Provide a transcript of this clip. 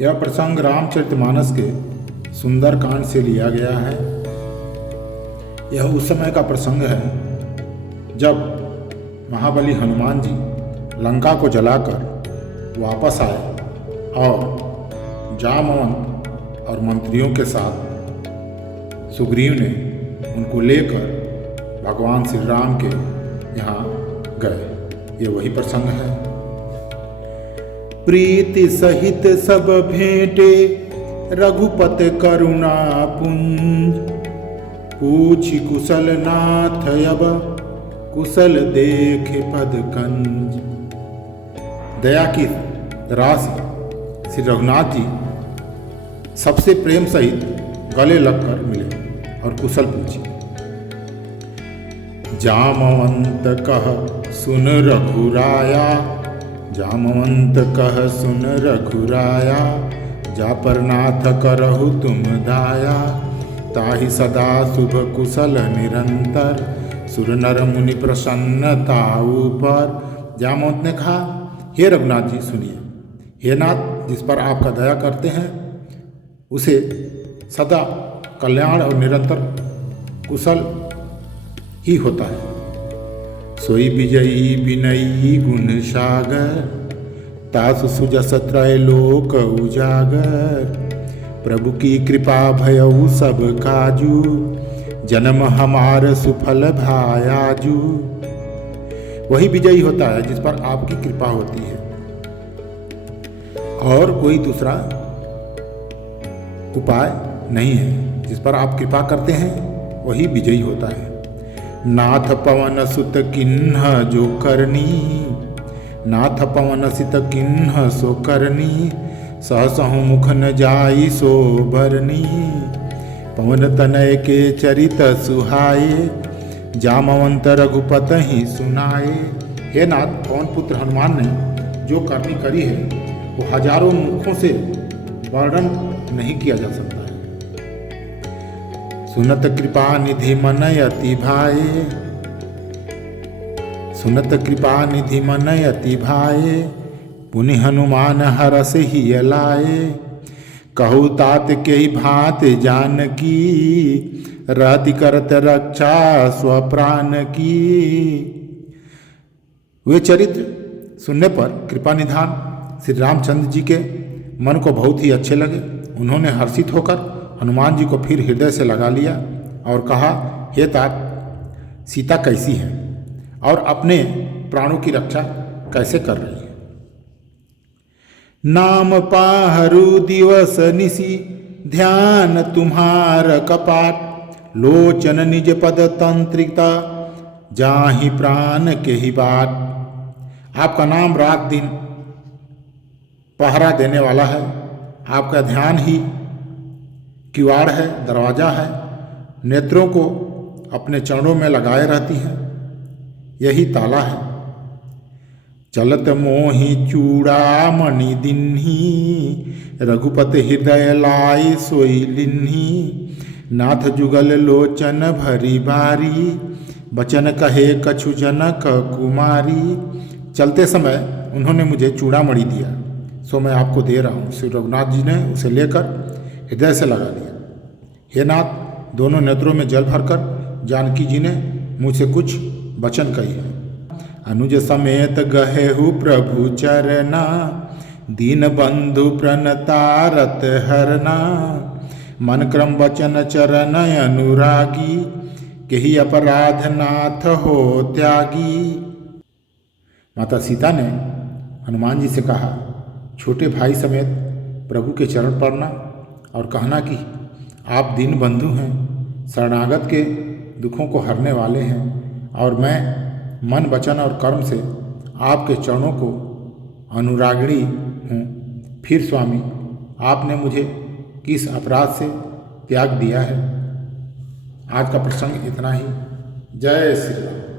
यह प्रसंग रामचरितमानस के सुंदर कांड से लिया गया है। यह उस समय का प्रसंग है जब महाबली हनुमान जी लंका को जलाकर वापस आए और जामवंत और मंत्रियों के साथ सुग्रीव ने उनको लेकर भगवान श्री राम के यहाँ गए। ये वही प्रसंग है। प्रीति सहित सब भेंटे रघुपत करुणा पुंज, पूछि कुशल नाथ अब कुशल देखे पद कंज। दया की राशि श्री रघुनाथ जी सबसे प्रेम सहित गले लगकर मिले और कुशल पूछे। जामवंत कह सुन रघुराया, जामवंत कह सुन रघुराया, जा पर नाथ करहु तुम दाया, ताहि सदा शुभ कुशल निरंतर, सुर नर मुनि प्रसन्नता ऊपर। जामवंत ने कहा, हे रघुनाथ जी सुनिए, हे नाथ, जिस पर आपका दया करते हैं उसे सदा कल्याण और निरंतर कुशल ही होता है। सोई विजयी विनयी गुण सागर, तासु सुजस त्रैलोक उजागर, प्रभु की कृपा भयउ सब काजू, जन्म हमार सुफल भायाजू। वही विजयी होता है जिस पर आपकी कृपा होती है, और कोई दूसरा उपाय नहीं है। जिस पर आप कृपा करते हैं वही विजयी होता है। नाथ पवन सुत किन्ह जो करनी, नाथ पवन सित किन्ह सो करनी, सहसहु मुख न जाई सो भरनी, पवन तनय के चरित सुहाए, जामवंत रघुपत ही सुनाए। हे नाथ, पवन पुत्र हनुमान ने जो करनी करी है वो हजारों मुखों से वर्णन नहीं किया जा सकता है। सुनत कृपा निधि मन अति भाए, सुनत कृपा निधि मन अति भाए, पुनि हनुमान हरस ही लाए, कहु तात के भात जानकी, रहति करत रक्षा स्वप्राण की। वे चरित्र सुनने पर कृपा निधान श्री रामचंद्र जी के मन को बहुत ही अच्छे लगे। उन्होंने हर्षित होकर हनुमान जी को फिर हृदय से लगा लिया और कहा, हे तात, सीता कैसी है और अपने प्राणों की रक्षा कैसे कर रही है? नाम पाहरू दिवस निसी, ध्यान तुम्हार कपाट, लोचन निज पद तंत्रिता, जाहि प्राण के ही बाट। आपका नाम रात दिन पहरा देने वाला है। आपका ध्यान ही किवाड़ है, दरवाजा है। नेत्रों को अपने चरणों में लगाए रहती है, यही ताला है। चलत मोहि चूड़ामणि दिन्ही, रघुपत हृदय लाई सोई लिन्ही, नाथ जुगल लोचन भरी बारी, बचन कहे कछु जनक कुमारी। चलते समय उन्होंने मुझे चूड़ामणि दिया, सो मैं आपको दे रहा हूँ। श्री रघुनाथ जी ने उसे लेकर हृदय से लगा लिया। हे नाथ, दोनों नेत्रों में जल भरकर जानकी जी ने मुझसे कुछ वचन कही है। अनुज समेत गहेहु प्रभु चरना, दीन बंधु प्रणतारत हरना, मन क्रम वचन चरण अनुरागी, केहि अपराध नाथ हो त्यागी। माता सीता ने हनुमान जी से कहा, छोटे भाई समेत प्रभु के चरण पड़ना और कहना कि आप दीन बंधु हैं, शरणागत के दुखों को हरने वाले हैं, और मैं मन वचन और कर्म से आपके चरणों को अनुरागिणी हूँ। फिर स्वामी, आपने मुझे किस अपराध से त्याग दिया है? आज का प्रसंग इतना ही। जय श्री राम।